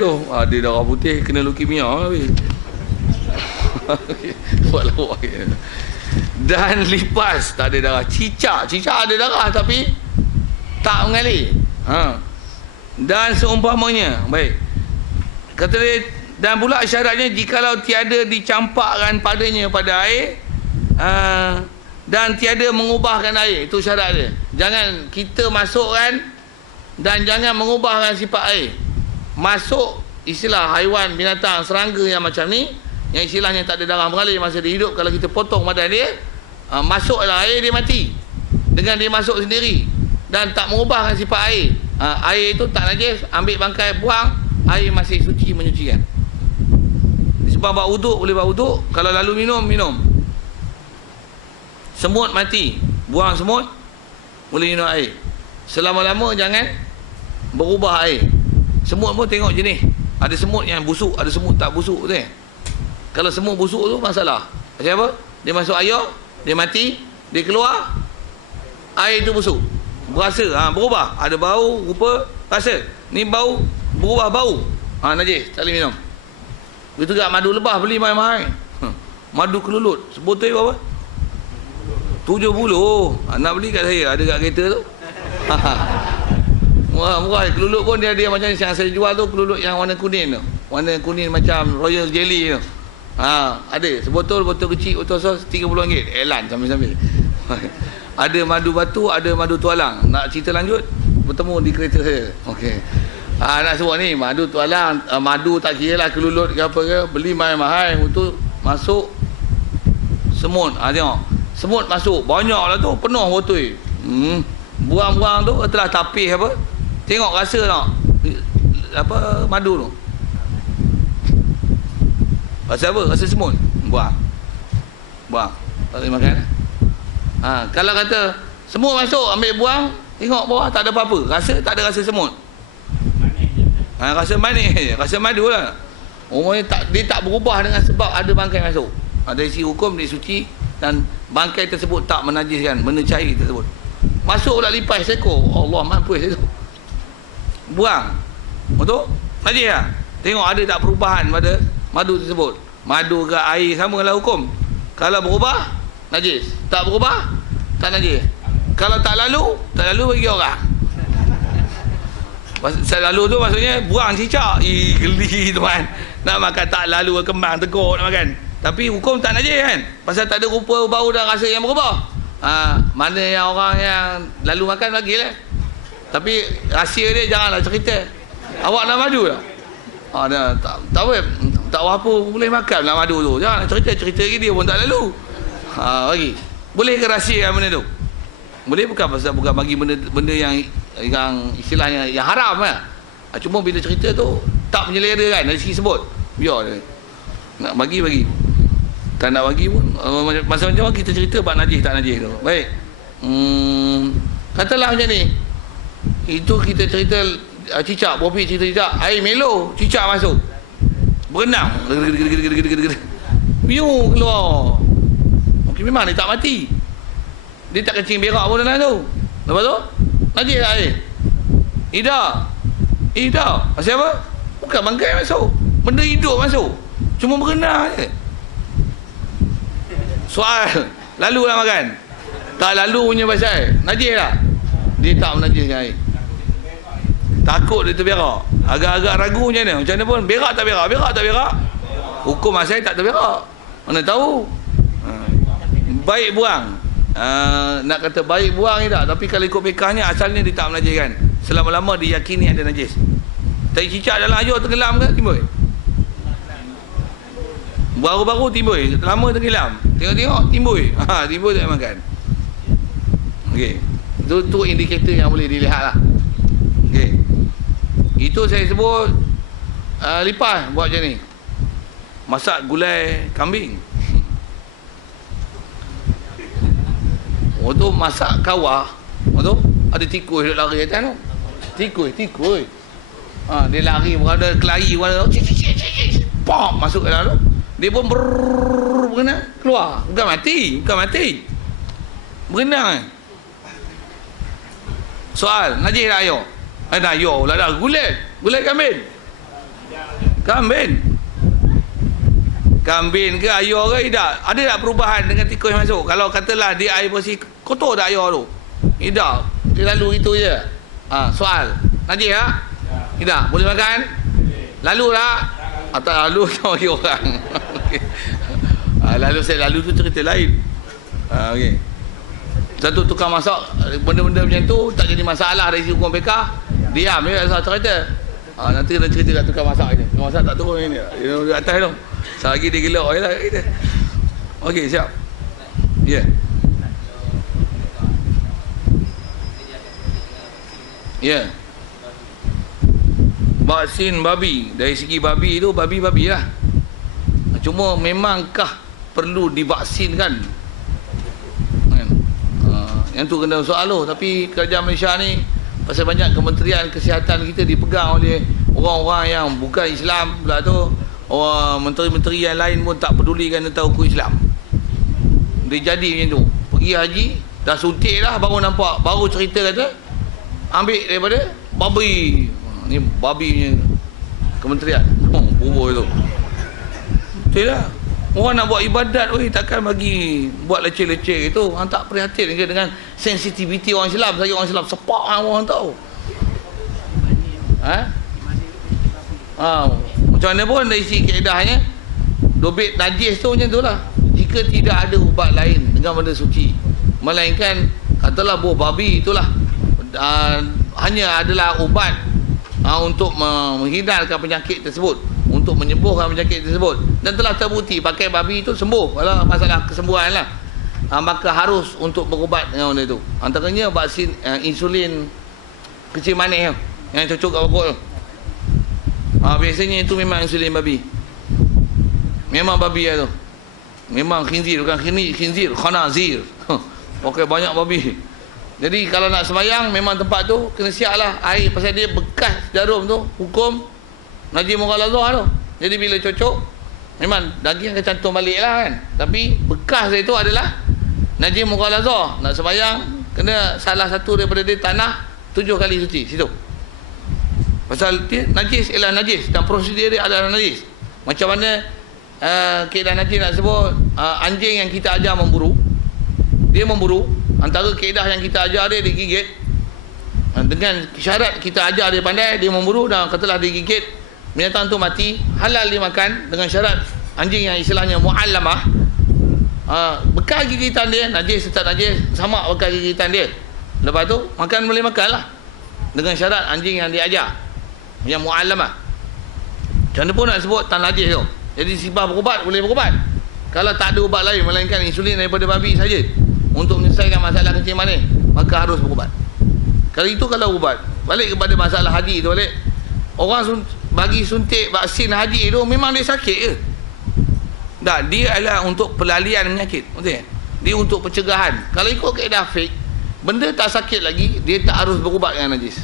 tu. Ada darah putih kena leukemia habis. Buat lawak. Dan lipas tak ada darah. Cicak ada darah tapi tak mengalir. Dan seumpamanya. Baik. Kata dia, dan pula syaratnya jikalau tiada dicampakkan padanya pada air dan tiada mengubahkan air. Itu syarat dia. Jangan kita masukkan dan jangan mengubahkan sifat air. Masuk istilah haiwan, binatang, serangga yang macam ni, yang istilahnya tak ada darah mengalir masa dia hidup, kalau kita potong badan dia, masuklah air, dia mati dengan dia masuk sendiri dan tak mengubahkan sifat air. Air itu tak najis, ambil bangkai buang, air masih suci menyucikan. Sebab buat wuduk, boleh buat wuduk. Kalau lalu minum. Semut mati, buang semut, boleh minum air. Selama-lama jangan berubah air. Semut pun tengok jenis. Ada semut yang busuk, ada semut tak busuk tu. Kalau semut busuk tu masalah. Macam apa? Dia masuk air, dia mati, dia keluar, air tu busuk. Berasa, berubah. Ada bau, rupa, rasa. Ni bau, berubah bau. Najis, tak boleh minum. Begitu juga madu lebah, beli mahal-mahal. Madu kelulut, sebotol berapa? 70. Nak beli kat saya, ada kat kereta tu. Murah. Kelulut pun dia macam yang saya jual tu, kelulut yang warna kuning tu. Warna kuning macam royal jelly tu. Ada sebotol, botol kecil, botol sos RM30. Elan sambil-sambil. Ada madu batu, ada madu tualang. Nak cerita lanjut, bertemu di kereta saya. Okey. Nak sebut ni, madu tualang, madu tak kira lah kelulut ke apa ke, beli mahal-mahal untuk masuk semut. Tengok, semut masuk, banyak lah tu, penuh botol. Buang-buang tu, telah tapis apa, tengok rasa tak, apa, madu tu. Rasa apa? Rasa semut. Buang. Tak boleh makan. Kalau kata semut masuk, ambil buang, tengok bawah tak ada apa-apa, rasa tak ada rasa semut. Rasa manis je, rasa madu lah. Umumnya dia tak berubah dengan sebab ada bangkai masuk. Dari sisi hukum dia suci dan bangkai tersebut tak menajiskan benda cair tersebut. Masuk pula lipas seekor, Allah mampus itu. Buang. Betul? Najis lah. Tengok ada tak perubahan pada madu tersebut. Madu ke air sama lah hukum. Kalau berubah, najis. Tak berubah, tak najis. Kalau tak lalu bagi orang. Lalu tu maksudnya buang cicak. Geli tuan. Nak makan tak lalu kembang teguk nak makan. Tapi hukum tak najis kan. Pasal tak ada rupa, bau dan rasa yang berubah. Mana yang orang yang lalu makan bagilah. Tapi rahsia dia janganlah cerita. Awak nak madu tak? Tak apa. Tak apa boleh makan nak madu tu. Jangan cerita lagi, dia pun tak lalu. Bagi. Boleh ke rahsia benda tu? Boleh, bukan pasal bukan bagi benda yang istilahnya yang haram lah. Cuma bila cerita tu tak menyelera kan dari segi sebut, biar dia nak bagi tak nak bagi pun macam-macam kita cerita bab najis tak najis tu. Baik, katalah macam ni, itu kita cerita cicak, Bobi cerita cicak, air melo, cicak masuk berenang, piu keluar. Mungkin memang dia tak mati, dia tak kencing berak pun dalam tu. Lepas tu najis tak air? Tidak. Pasal apa? Bukan bangkai masuk, benda hidup masuk, cuma berenang je. Soal, lalu nak makan? Tak lalu punya pasal najis tak? Dia tak menajiskan air. Takut dia terberak. Agak-agak ragu macam mana pun, berak tak berak, hukum asal tak terberak, mana tahu. Baik buang. Nak kata baik buang ni tak, tapi kalau ikut fikahnya asalnya dia tak menajiskan selama-lama diyakini ada najis. Tai cicak dalam air tenggelam ke timbul? Baru-baru timbul, lama tenggelam, tengok-tengok timbul. Timbul tak makan. Okey, itu indikator yang boleh dilihat lah. Okey, itu saya sebut lipas buat macam ni. Masak gulai kambing. Tu masak kawah, tu ada tikus duduk lari atas tu. Tikus. Dia lari berada kelari berada. Pop masuk ke dalam tu. Dia pun berenang keluar. Bukan mati. Berenang. Soal, najis tak air? Dah air pula dah. Gulai kambing. Kambing. Kambing ke ayam ke tidak? Ada tak perubahan dengan tikus masuk? Kalau katalah dia air bersih, kotor tak ayam tu? Tidak. Dia lalu itu je. Soal. Najis tak? Tidak. Boleh makan? Lalu tak? Tak lalu tak bagi orang. Okay. Lalu tu cerita lain. Okay. Satu tukang masak benda-benda macam tu tak jadi masalah dari segi hukum fiqah. Diam dia asal cerita. Nanti kena cerita kat tukang masak je. Tukang masak tak turun ni. Dia duduk atas tu. Selagi dia gelak je lah kita. Okey, siap. Ya. Yeah. Ya. Yeah. Vaksin babi. Dari segi babi tu, babi lah. Cuma memangkah perlu divaksinkan? Yang tu kena soal tu. Tapi kerajaan Malaysia ni pasal banyak kementerian kesihatan kita dipegang oleh orang-orang yang bukan Islam pula tu. Orang menteri-menteri yang lain pun tak pedulikan tentang hukum Islam. Dia jadi macam tu. Pergi haji, dah suntik dah, baru nampak, baru cerita kata ambil daripada babi. Ni babi punya kementerian. Bubur tu. Betul lah. Orang nak buat ibadat, takkan bagi buat leceh-leceh itu. Orang tak prihatin ke dengan sensitiviti orang Islam. Saya orang Islam sepak orang tahu. Macam mana pun dari segi kaedahnya, dobit najis tu macam tu lah. Jika tidak ada ubat lain dengan benda suci, melainkan katalah buah babi itulah hanya adalah ubat untuk menghindarkan penyakit tersebut, untuk menyembuhkan penyakit tersebut, dan telah terbukti pakai babi itu sembuh. Kalau masalah kesembuhan lah, maka harus untuk berubat dengan benda itu. Antaranya vaksin insulin kecil manis yang cocok kat pokok tu. Biasanya itu memang insulin babi. Memang babi lah tu. Memang khinzir, bukan khinzir, khanazir. Pakai banyak babi. Jadi kalau nak sembahyang, memang tempat tu kena siap lah air. Pasal dia bekas jarum tu, hukum najis mughalazah tu. Jadi bila cocok, memang daging akan cantum balik lah kan. Tapi bekas dia tu adalah najis mughalazah. Nak sembahyang, kena salah satu daripada dia tanah 7 kali suci situ. Pasal dia najis ialah najis dan prosedur dia adalah najis. Macam mana kaedah najis nak sebut, anjing yang kita ajar memburu, dia memburu, antara kaedah yang kita ajar dia digigit, dengan syarat kita ajar dia pandai, dia memburu, dan katalah digigit, binatang tu mati, halal dimakan dengan syarat anjing yang istilahnya mu'allamah. Bekas gigitan dia najis tetap najis, sama bekas gigitan dia. Lepas tu makan boleh makan lah, dengan syarat anjing yang diajar, yang mu'allamah. Macam mana pun nak sebut tan najis tu. Jadi sifat berubat boleh berubat. Kalau tak ada ubat lain melainkan insulin daripada babi saja untuk menyelesaikan masalah kencing manis, maka harus berubat. Kalau itu kalau ubat. Balik kepada masalah haji tu balik. Orang bagi suntik vaksin haji tu memang dia sakit ke? Tak, dia adalah untuk pelalian penyakit. Betul? Dia untuk pencegahan. Kalau ikut kaedah fiqh, benda tak sakit lagi, dia tak harus berubat dengan najis.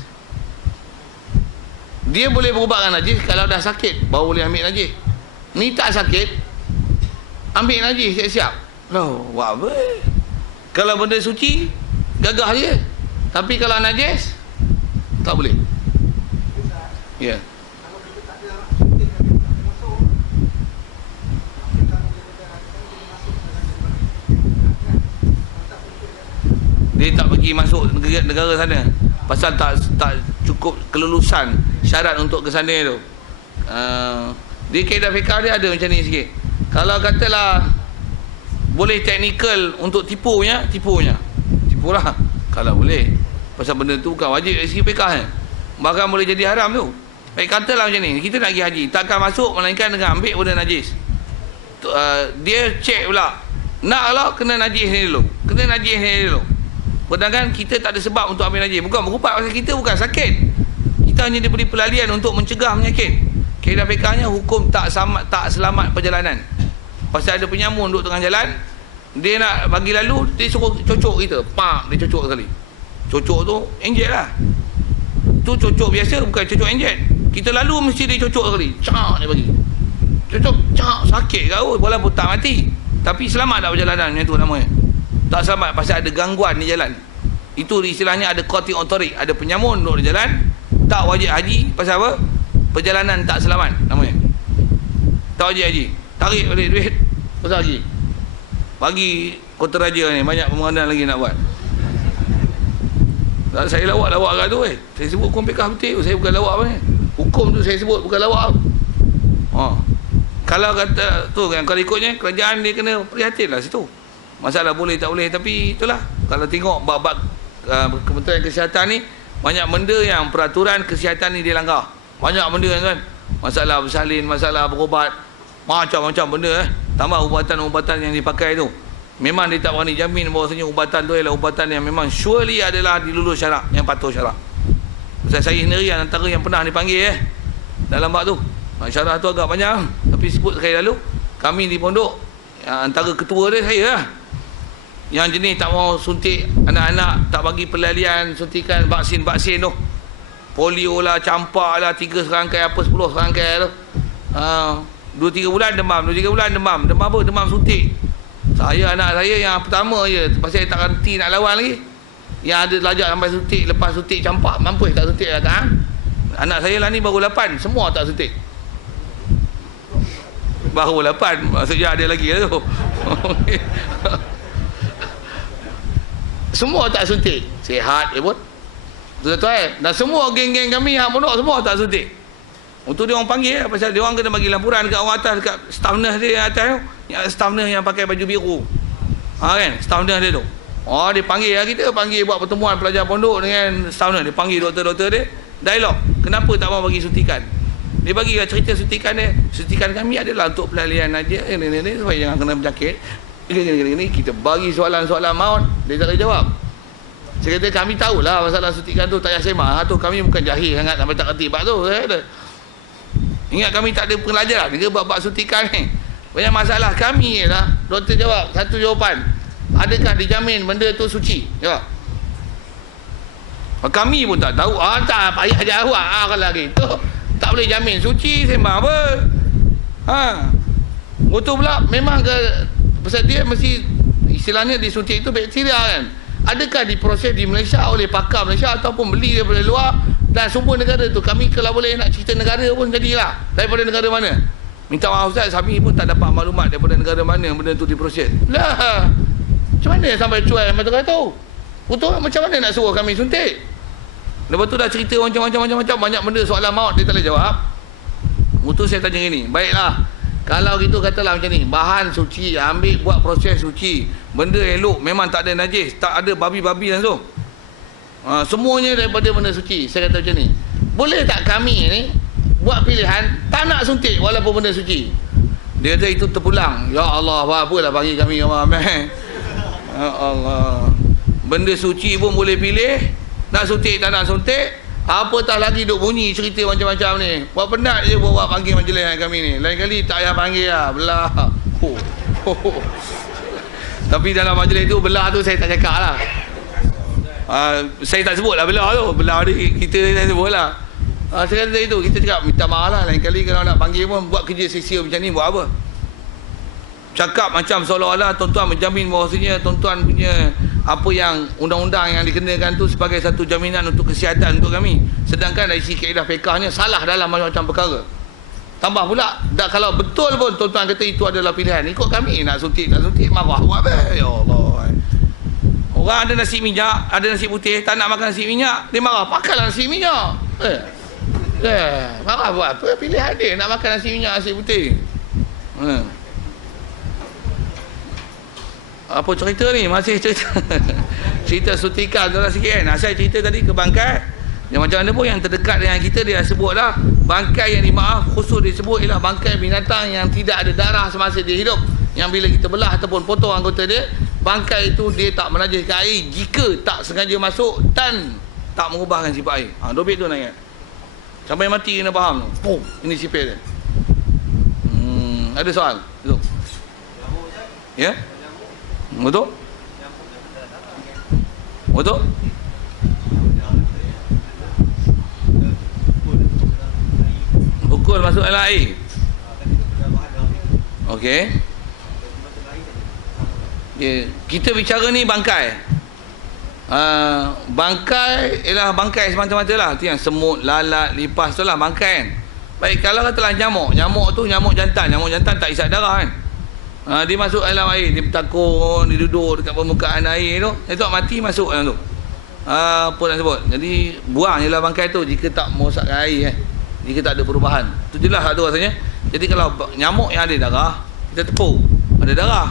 Dia boleh berubat dengan najis kalau dah sakit, baru boleh ambil najis. Ni tak sakit, ambil najis siap-siap. Loh, buat apa? Kalau benda suci, gagah je. Tapi kalau najis, tak boleh. Ya. Yeah. Dia tak pergi masuk negara sana pasal tak cukup kelulusan syarat untuk ke sana tu. Di kaedah fiqah dia ada macam ni sikit. Kalau katalah boleh teknikal untuk tipulah. Kalau boleh, pasal benda tu bukan wajib dari segi fiqah, bahkan boleh jadi haram tu. Baik, katalah macam ni, kita nak pergi haji, takkan masuk melainkan dengan ambil benda najis. Dia cek pula, nak lah kena najis ni dulu, sedangkan kita tak ada sebab untuk ambil najis. Bukan berubat pasal kita bukan sakit, kita hanya diberi pelalian untuk mencegah penyakit. Kaedah fiqahnya hukum tak selamat perjalanan. Pasal ada penyamun duduk tengah jalan, dia nak bagi lalu, dia suruh cocok kita, dia cocok sekali. Cocok tu enjet lah. Tu cocok biasa, bukan cocok enjet. Kita lalu mesti dia cocok sekali, cak dia bagi cocok, cak, sakit kau walaupun tak mati, tapi selamat tak perjalanan. Yang tu namanya tak selamat pasal ada gangguan di jalan. Itu istilahnya ada qati' otorik, ada penyamun duduk di jalan, tak wajib haji. Pasal apa? Perjalanan tak selamat namanya. Tak haji. Tarik balik duit. Pasal lagi. Bagi Kota Raja ni banyak pembangunan lagi nak buat. Saya lawak kat tu Saya sebut hukum fiqh betul. Saya bukan lawak apa ni. Hukum tu saya sebut bukan lawak. Kalau kata tu kan, kalau ikutnya kerajaan dia kena prihatin lah situ. Masalah boleh tak boleh, tapi itulah kalau tengok bab-bab Kementerian Kesihatan ni, banyak benda yang peraturan kesihatan ni dia langgar. Banyak benda kan. Masalah bersalin, masalah berubat, macam-macam benda Tambah ubatan-ubatan yang dipakai tu. Memang dia tak berani jamin bahawasanya ubatan tu adalah ubatan yang memang surely adalah dilulus syarak, yang patuh syarak. Saya sendiri antara yang pernah dipanggil dalam bab tu. Syarat tu agak banyak, tapi sebut sekali lalu, kami di pondok, antara ketua dia saya lah. Yang jenis tak mau suntik anak-anak, tak bagi pelalian suntikan vaksin-vaksin tu. Polio lah, campak lah, 3 serangkai apa, 10 serangkai tu. 2-3 bulan demam, 2-3 bulan demam. Demam apa? Demam suntik. Saya, anak saya yang pertama je, pasal saya tak reti nak lawan lagi. Yang ada lajak sampai suntik, lepas suntik campak, mampu tak suntik lah tak? Anak saya lah ni baru 8, semua tak suntik. Baru 8, maksudnya ada lagi lah tu. Semua tak suntik. Sihat je pun. Betul-betul Dan semua geng-geng kami yang pondok semua tak suntik. Untuk dia orang panggil pasal dia orang kena bagi laporan dekat orang atas, dekat staff nurse dia yang atas tu. Yang staff nurse yang pakai baju biru. Kan? Staff nurse dia tu. Dia panggil lah kita. Panggil buat pertemuan pelajar pondok dengan staff nurse. Dia panggil doktor-doktor dia. Dialog. Kenapa tak mau bagi suntikan? Dia bagi cerita suntikan dia. Suntikan kami adalah untuk pelalian aja. Supaya jangan kena berjangkit. Ini kita bagi soalan-soalan maut. Dia tak boleh jawab. Saya kata kami tahulah masalah suntikan tu. Tak payah sembah. Tu kami bukan jahil sangat sampai tak kerti bab tu. Ingat kami tak ada pelajar dengan bab-bab suntikan ni. Banyak masalah kami lah. Doktor jawab satu jawapan. Adakah dijamin benda tu suci? Jawab. Kami pun tak tahu. Tak payah jawab. Kalau gitu tak boleh jamin suci sembah apa? Betul pula memang ke pasal dia mesti istilahnya disuntik itu bakteria kan. Adakah diproses di Malaysia oleh pakar Malaysia ataupun beli daripada luar? Dan semua negara tu, kami kalau boleh nak cerita negara pun jadilah. Daripada negara mana? Minta maaf Ustaz, kami pun tak dapat maklumat daripada negara mana benda tu diproses. Lah, macam mana sampai cuai macam tu? Betul, macam mana nak suruh kami suntik? Lepas tu dah cerita macam-macam banyak benda soalan maut dia tak boleh jawab. Betul saya tanya gini, baiklah. Kalau gitu katalah macam ni, bahan suci, ambil buat proses suci, benda elok, memang tak ada najis, tak ada babi-babi langsung. Semuanya daripada benda suci. Saya kata macam ni, boleh tak kami ni buat pilihan tak nak suntik walaupun benda suci? Dia kata itu terpulang. Ya Allah, apalah bagi kami ramai. Ya Allah, benda suci pun boleh pilih, nak suntik tak nak suntik. Apatah lagi duk bunyi cerita macam-macam ni. Buat penat je buat panggil majlis kami ni. Lain kali tak payah panggil lah, belah. Tapi dalam majlis tu, belah tu saya tak cakap lah. Saya tak sebut lah belah tu. Belah ni kita tak sebut lah. Saya kata itu, kita cakap minta maaf lah. Lain kali kalau nak panggil pun buat kerja sia-sia macam ni, buat apa? Cakap macam seolah-olah tuan-tuan menjamin bahawasanya tuan-tuan punya apa yang undang-undang yang dikenakan tu sebagai satu jaminan untuk kesihatan untuk kami. Sedangkan dari sisi kaedah fiqahnya salah dalam macam-macam perkara. Tambah pula, kalau betul pun tuan-tuan kata itu adalah pilihan, ikut kami nak suntik tak suntik, marah buat apa? Ya Allah. Orang ada nasi minyak, ada nasi putih, tak nak makan nasi minyak, dia marah, pakailah nasi minyak. Marah buat apa? Pilihan dia nak makan nasi minyak, nasi putih. Apa cerita ni? Masih cerita cerita suntikan tu lah sikit kan. Saya cerita tadi ke bangkai yang macam mana pun yang terdekat dengan kita, dia dah sebut lah. Bangkai yang dimaaf khusus disebut ialah bangkai binatang yang tidak ada darah semasa dia hidup, yang bila kita belah ataupun potong anggota dia, bangkai itu dia tak menajiskan air jika tak sengaja masuk dan tak mengubahkan sifat air. Dobit tu nak ingat. Sampai mati kena faham tu. Ini sipil dia. Ada soal? Betul? Ya? Betul? Betul? Pukul masuk dalam air. Okey. Kita bicara ni bangkai. Bangkai ialah bangkai semata-mata lah. Itu yang semut, lalat, lipas tu lah bangkai kan. Baik, kalau katalah nyamuk tu nyamuk jantan tak isap darah kan. Dia masuk dalam air, dia bertakun, dia duduk dekat permukaan air tu, dia tak mati masuk dalam tu. Apa nak sebut? Jadi buang je lah bangkai tu jika tak merosakkan air jika tak ada perubahan. Tu jelas tu rasanya. Jadi kalau nyamuk yang ada darah, kita tepuk, ada darah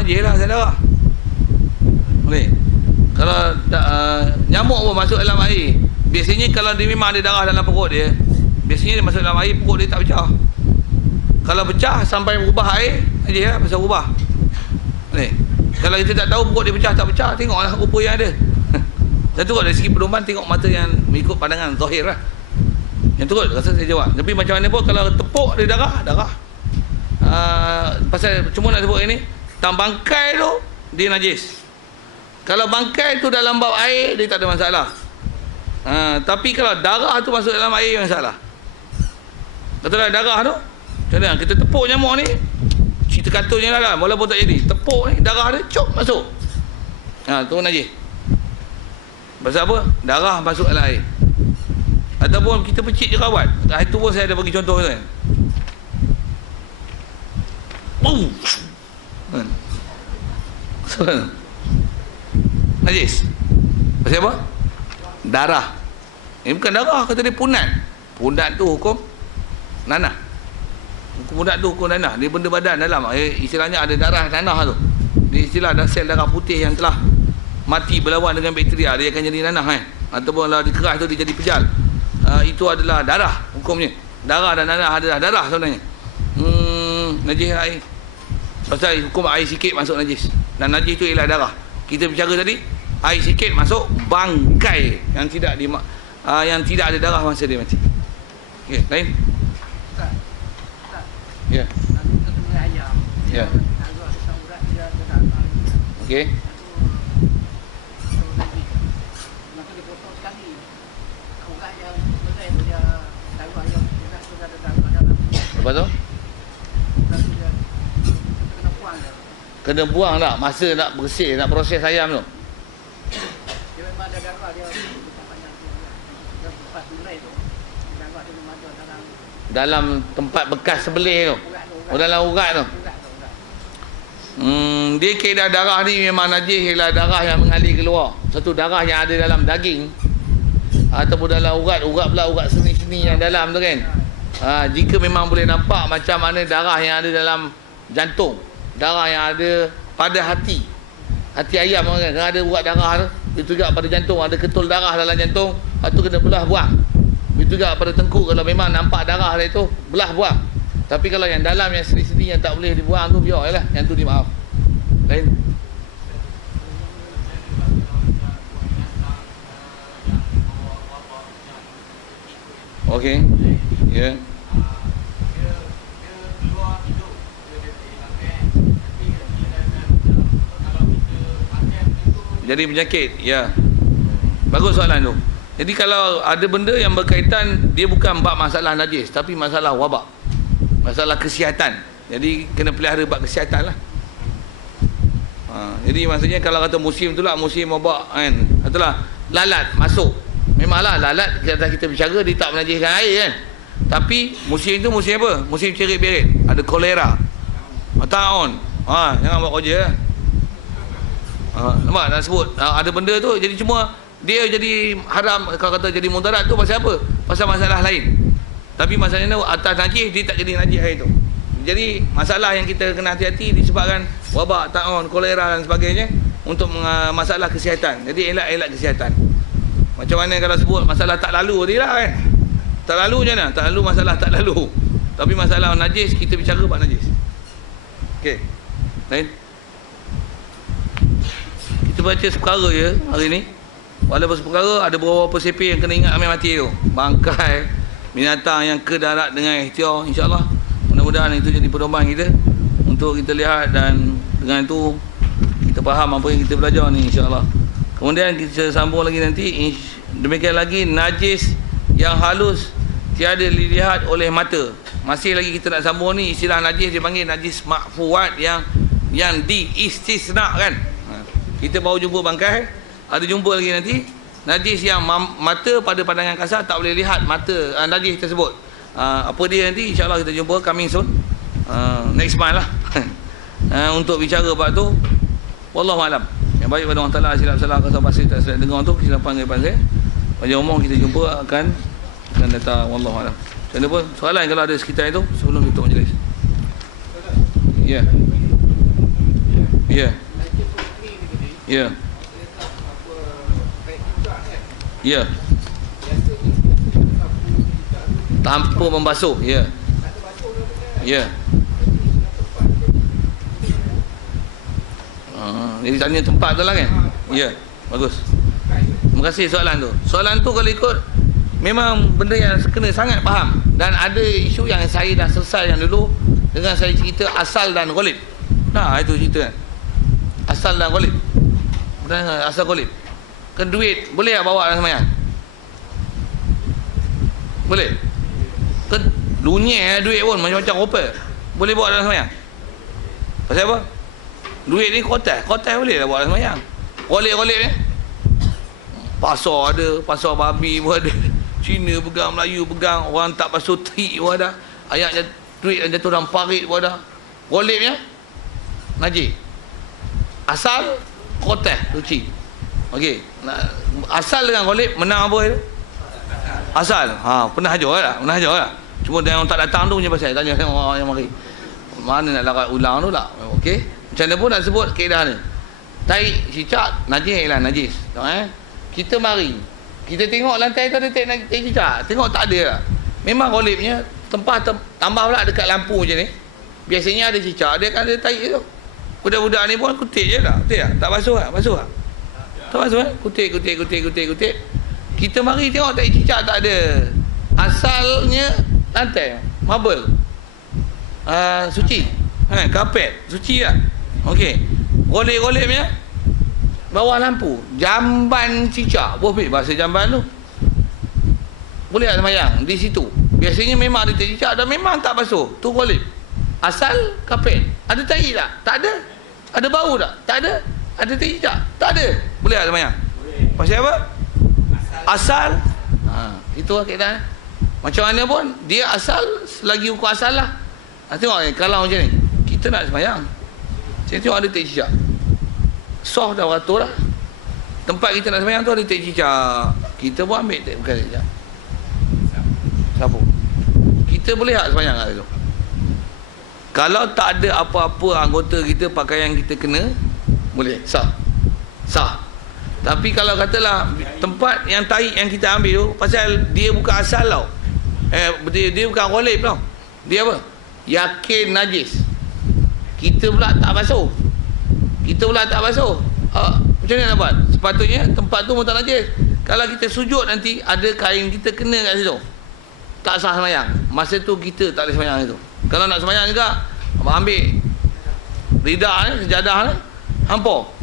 najis lah, darah. Boleh. Kalau nyamuk pun masuk dalam air, biasanya kalau dia memang ada darah dalam perut dia, biasanya dia masuk dalam air, perut dia tak pecah. Kalau pecah sampai berubah air, najis lah, pasal berubah. Boleh. Kalau kita tak tahu perut dia pecah tak pecah, tengoklah rupa yang ada. Dan tu dari segi pedoman, tengok mata yang mengikut pandangan zahir lah. Yang tu rasa saya jawab. Tapi macam mana pun kalau tepuk dia darah. Pasal cuma nak sebut ini, tang bangkai tu dia najis. Kalau bangkai tu dalam bab air, dia tak ada masalah. Tapi kalau darah tu masuk dalam air, masalah. Katalah darah tu, macam mana? Kita tepuk nyamuk ni, cerita katanya lah, walaupun tak jadi. Tepuk ni, darah dia cop masuk. Tu najis. Pasal apa? Darah masuk dalam air. Ataupun kita pecik jerawat. Itu pun saya ada bagi contoh kan. Najis. Pasal apa? Darah. Ini bukan darah, kata dia punat. Punat tu hukum nanah. Hukum punat tu hukum nanah. Dia benda badan dalam. Istilahnya ada darah nanah tu. Dia istilah ada sel darah putih yang telah mati berlawan dengan bakteria, dia akan jadi nanah ataupun kalau dikeras tu dia jadi pejal. Itu adalah darah hukumnya. Darah dan nanah adalah darah sebenarnya. Najis air. Pasal hukum air sikit masuk najis. Dan najis tu ialah darah. Kita bicara tadi, air sikit masuk bangkai yang tidak ada darah masa dia mati. Okey, lain? Ya. Ya. Okey. Lepas tu? Kena buang tak? Masa nak bersih, nak proses ayam tu? Dia memang ada darah dia lepas mulai tu. Darah dia memang ada dalam tempat bekas sebelih tu. Dalam urat tu. Dia kira darah ni memang najis ialah darah yang mengalir keluar. Satu darah yang ada dalam daging ataupun dalam urat pula urat seni-seni yang dalam tu kan. Jika memang boleh nampak macam mana darah yang ada dalam jantung, darah yang ada pada hati ayam kan, ada urat darah tu, itu juga pada jantung, ada ketul darah dalam jantung, itu kena belah buang. Itu juga pada tengkuk, kalau memang nampak darah dari itu, belah buang. Tapi kalau yang dalam yang seni-seni yang tak boleh dibuang tu, biar lah, yang tu dimaaf. Lain. Okey. Ya. Jadi penyakit, ya. Bagus soalan tu. Jadi kalau ada benda yang berkaitan, dia bukan bab masalah najis, tapi masalah wabak, masalah kesihatan. Jadi kena pelihara bab kesihatan lah. Jadi maksudnya kalau kata musim tu lah, musim wabak kan, katalah lalat masuk, memanglah lalat kita bicara dia tak menajiskan air kan. Tapi musim tu musim apa? Musim cerit-berit, ada kolera, taun. Jangan buat kerja lah. Nampak nak sebut ada benda tu, jadi cuma dia jadi haram. Kalau kata jadi mudarat tu pasal apa? Pasal masalah lain. Tapi masalahnya atas najis, dia tak jadi najis hari tu. Jadi masalah yang kita kena hati-hati disebabkan wabak, taun, kolera dan sebagainya, untuk masalah kesihatan. Jadi elak-elak kesihatan. Macam mana kalau sebut masalah tak lalu tadi lah kan. Tak lalu macam mana? Tak lalu, masalah tak lalu. Tapi masalah najis, kita bicara bab najis. Okey. Lain? Kita baca seperkara je hari ni. Walaupun seperkara, ada beberapa sepir yang kena ingat ambil mati tu. Bangkai binatang yang ke darat dengan ikhtiar, insyaAllah. Mudah-mudahan itu jadi pedoman kita untuk kita lihat, dan dengan itu kita faham apa yang kita belajar ni, insyaAllah. Kemudian kita sambung lagi nanti. Demikian lagi, najis yang halus tiada dilihat oleh mata. Masih lagi kita nak sambung ni, istilah najis dipanggil najis makfuat, yang diistisnakan. Kita baru jumpa bangkai, ada jumpa lagi nanti najis yang mata pada pandangan kasar tak boleh lihat mata najis tersebut. Apa dia nanti, insyaAllah kita jumpa coming soon, next month lah. Untuk bicara bab tu, wallahualam. Yang baik pada Allah Ta'ala, silap salah kata pasal tak sedap dengar tu, silapan ke pasal. Pada umum kita jumpa akan datang, wallahualam. Macam mana pun, soalan kalau ada sekitar itu sebelum tutup majlis. Ya. Ya. Ya. Ya. Tanpa membasuh. Ya. Ya. Jadi tanya tempat tu lah kan. Ya. Bagus. Terima kasih soalan tu. Soalan tu kalau ikut memang benda yang kena sangat faham. Dan ada isu yang saya dah selesai yang dulu dengan saya cerita asal dan ghalib. Nah, itu cerita kan. Asal dan ghalib. Benar, asal ghalib. Ke duit boleh tak bawa dalam sembahyang? Boleh? Ke lunyai duit pun macam-macam rupa boleh bawa dalam sembahyang? Pasal apa? Duit ni kotak boleh lah bawa dalam sembahyang. Ghalib ni pasar ada, pasar babi pun ada, Cina pegang, Melayu pegang, orang tak basuh trik pun ada, ayat duit yang jatuh dalam parit pun ada. Ghalibnya najis. Asal kotak suci. Okey, asal dengan ghalib menang apa itu? Asal. Pernah ajar tak? Pernah ajar tak? Cuma dia orang tak datang tu punya pasal tanya orang yang mari. Mana nak larat ulang tu tak? Okey. Macam mana pun nak sebut kaedah ni. Tai cicak najis lah, najis. Tahu Kita mari. Kita tengok lantai tu ada tai cicak. Tengok tak ada lah. Memang ghalibnya tempah tambah pula dekat lampu je ni. Biasanya ada cicak, dia kan ada tai tu. Budak-budak ni pun kutip je tak? Kutip tak? Tak basuh tak? Basuh tak? Tak basuh kan? Kutip. Kita mari tengok tai cicak tak ada. Asalnya lantai, marble. Suci. Karpet, suci tak? Okey. Golek-goleknya bawah lampu. Jamban cicak. Boleh bahasa jamban tu. Boleh tak sembahyang di situ? Biasanya memang ada tai cicak dan memang tak basuh. Tu golek. Asal karpet. Ada tai tak? Tak ada. Ada bau tak? Tak ada. Ada tai cicak? Tak ada. Boleh tak sembahyang? Pasal apa? Asal. Itulah kaedah. Macam mana pun dia asal, selagi hukum asal lah. Tengok ni, kalau macam ni kita nak sembahyang, saya tengok ada tai cicak, soft dah beratur lah. Tempat kita nak sembahyang tu ada tai cicak, kita pun ambil tai, bukan tai cicak, sapu. Kita boleh tak sembahyang kat situ? Kalau tak ada apa-apa anggota kita, pakaian kita kena, boleh, sah. Tapi kalau katalah tempat yang tarik yang kita ambil tu, pasal dia bukan asal tau, dia bukan ghalib tau, dia apa? Yakin najis. Kita pula tak basuh. Macam mana nak buat? Sepatutnya tempat tu pun tak najis. Kalau kita sujud nanti ada kain kita kena kat situ, tak sah sembahyang. Masa tu kita tak boleh sembahyang itu. Kalau nak sembahyang juga, ambil lidah ni, sejadah ni, hampur,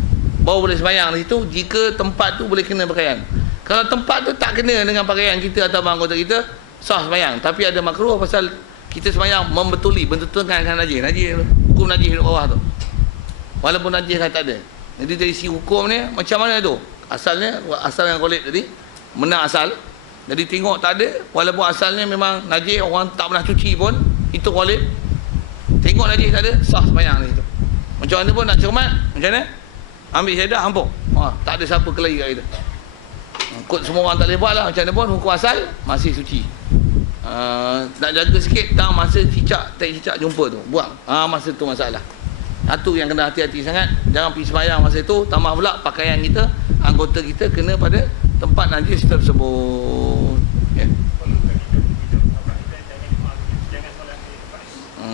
baru boleh sembahyang di situ. Jika tempat tu boleh kena pakaian. Kalau tempat tu tak kena dengan pakaian kita atau anggota kita, sah sembahyang. Tapi ada makruh pasal kita sembahyang membetulkan najis. Hukum najis di bawah tu. Walaupun najis kan tak ada. Jadi dari si hukum ni macam mana tu? Asalnya, asal yang ghalib tadi, menang asal. Jadi tengok tak ada, walaupun asalnya memang najis, orang tak pernah cuci pun, itu ghalib. Tengok najis tak ada, sah sembahyang ni tu. Macam mana pun nak cermat, macam mana? Ambil syahadah, hampur. Tak ada siapa kelahi kat kita. Kod semua orang tak boleh buat lah. Macam mana pun hukum asal masih suci. Nak jaga sikit tang masa tai cicak jumpa tu, buang. Masa tu masalah. Satu yang kena hati-hati sangat, jangan pergi sembahyang masa tu, tambah pula pakaian kita, anggota kita kena pada tempat najis tersebut.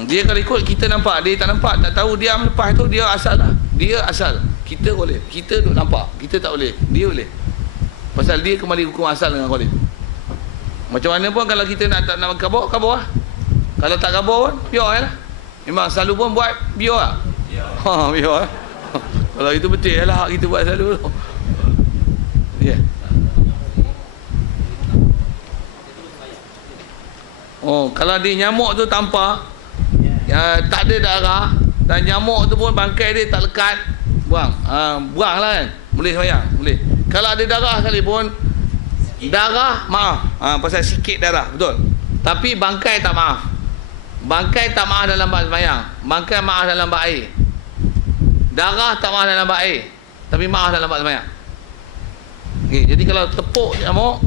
Dia kalau ikut kita nampak, dia tak nampak, tak tahu, dia lepas tu dia asal lah. Dia asal. Kita boleh. Kita duk nampak, kita tak boleh. Dia boleh. Pasal dia kembali hukum asal dengan ghalib. Macam mana pun kalau kita nak kabur lah. Kalau tak kabur pun, biar lah. Memang selalu pun buat, biar lah. Biar lah. Kalau itu betul lah, kita buat selalu. Ya. Kalau dia nyamuk tu tampar, tak ada darah, dan nyamuk tu pun bangkai dia tak lekat, buang. Buang lah kan. Boleh sembahyang, boleh. Kalau ada darah sekali pun, darah, maaf, pasal sikit darah, betul. Tapi bangkai tak maaf. Bangkai tak maaf dalam bab sembahyang. Bangkai maaf dalam bab air. Darah tak maaf dalam bab air, tapi maaf dalam bab sembahyang. Okay, jadi kalau tepuk nyamuk,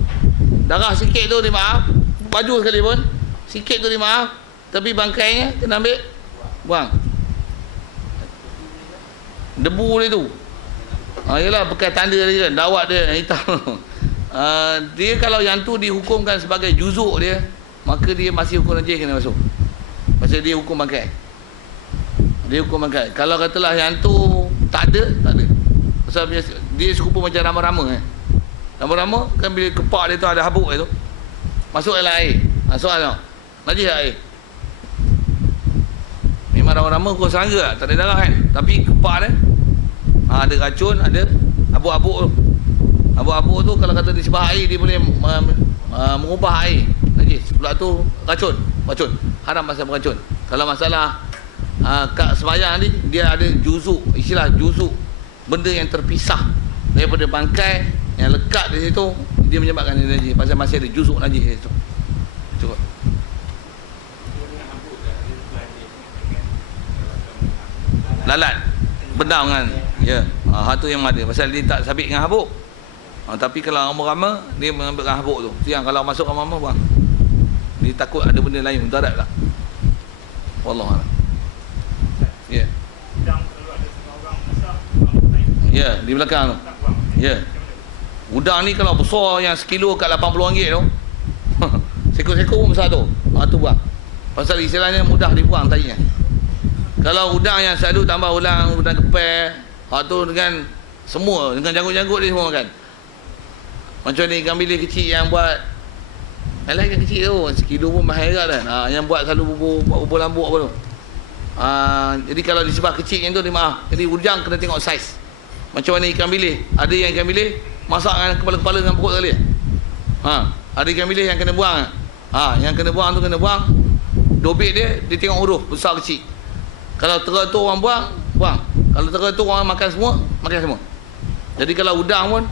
darah sikit tu dia maaf, baju sekali pun sikit tu dia maaf, tapi bangkainya kena ambil buang. Debu dia tu, yalah bekas tanda dia, dawat dia hitam. Dia kalau yang tu dihukumkan sebagai juzuk dia, maka dia masih hukum najis kena masuk. Pasal dia hukum bangkai. Dia hukum bangkai. Kalau katalah yang tu tak ada, tak ada. Pasal dia serupa macam rama-rama. Rama-rama kan bila kepak dia tu ada habuk dia tu, masuk dalam air. Soal tau, najis tak air? Memang rama-rama kau serangga tak ada darah kan, tapi kepak dia ada racun, ada habuk-habuk tu. Habuk-habuk tu kalau kata disebah air, dia boleh mengubah air najis. Pula tu racun, haram pasal beracun. Kalau masalah kat sembahyang ni, dia ada juzuk, istilah juzuk, benda yang terpisah daripada bangkai yang lekat di situ, dia menyebabkan dia najis. Pasal masih ada juzuk najis di situ. Cuba. Lalat bendang kan, ya, tu yang ada. Pasal dia tak sabit dengan habuk. Tapi kalau rama-rama, dia mengambil dengan habuk tu. Yang kalau masuk rama-rama buang. Dia takut ada benda lain mudarat tak. Wallahualam. Ya. Ya, di belakang tu. Ya. Udang ni kalau besar yang sekilo kat RM80 tu, sekor-sekor pun besar tu. Tu buang. Pasal istilahnya mudah dibuang tadinya. Kalau udang yang selalu tambah udang kepel, tu dengan semua, dengan janggut-janggut dia semua makan. Macam ni ikan bilis kecil yang buat, alah ikan kecil tu, sekilo pun mahal kat kan. Yang buat selalu bubur lambuk apa tu. Jadi kalau disebah kecil yang tu, dia maaf. Jadi udang kena tengok saiz. Macam mana ikan bilis. Ada yang ikan bilis masak dengan kepala-kepala dengan perut sekali. Ada ikan bilis yang kena buang. Yang kena buang tu kena buang. Dobit dia tengok huruf besar kecil. Kalau teratur orang buang. Kalau teratur orang makan semua. Jadi kalau udang pun,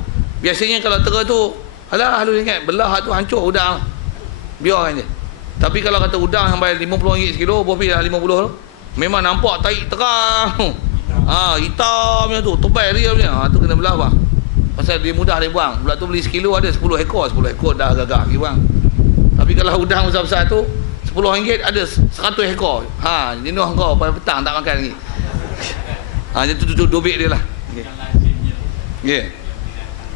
biasanya kalau teratur, alah halus ingat, belah tu hancur udang. Biarkan je. Tapi kalau kata udang sampai RM50 sekilo, bopi dah 50 tu, memang nampak taik terang. Hitam macam tu, tebal dia punya. Tu kena belah bang. Pasal dia mudah dia buang. Pula tu beli sekilo ada 10 ekor dah gagah pergi buang. Tapi kalau udang besar-besar tu RM10 ada 100 ekor. Jenuh kau pada petang tak makan lagi. Dia tu dobit dia lah. Okay.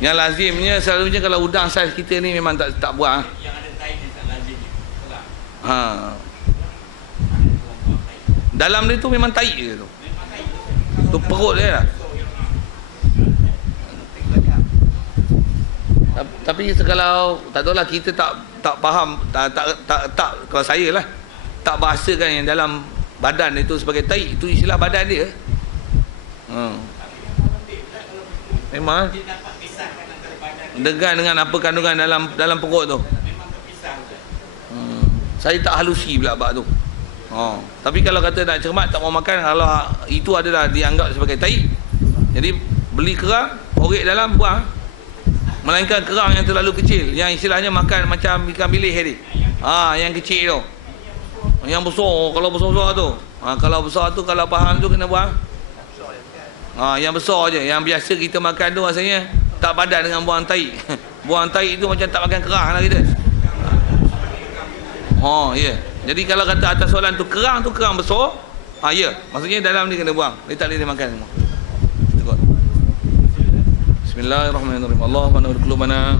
Yang lazimnya selalunya kalau udang saiz kita ni memang tak buang. Yang ada taik dia tak lazim. Dalam dia tu memang taik je tu. Tu perut dia lah. Tapi kalau tak tahulah, kita tak faham, tak kalau saya lah tak bahasakan yang dalam badan itu sebagai taik, itu istilah badan dia. Memang dengan apa kandungan dalam perut tu. Saya tak halusi pula bab tu. Tapi kalau kata nak cermat, tak mau makan, kalau itu adalah dianggap sebagai taik, jadi beli kerang, orek dalam, buang. Melainkan kerang yang terlalu kecil, yang istilahnya makan macam ikan bilis tadi. Yang kecil tu. Yang besar, kalau besar-besar tu. Kalau besar tu, kalau faham tu kena buang. Yang besar je, yang biasa kita makan tu rasanya tak padan dengan buang taik. Buang taik tu macam tak makan kerang lah kita. Ya. Jadi kalau kata atas soalan tu kerang besar, ya, maksudnya dalam ni kena buang. Dia tak boleh makan semua. Bismillahirrahmanirrahim. Allahumma nawwir qulubana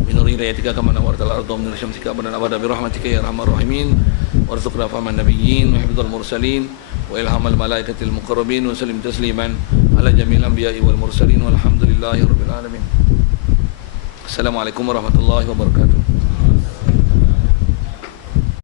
bi nuri hidayatika kama nawwartal arda min syamsika abadan abada bi rahmatika ya arhamar rahimin warzuqna fahman nabiyyin wa hifdzal mursalin wa ilhamal malaikatil muqarrabin wa sallim tasliman ala jamil anbiya'i wal mursalin walhamdulillahi rabbil alamin. Assalamualaikum warahmatullahi wabarakatuh.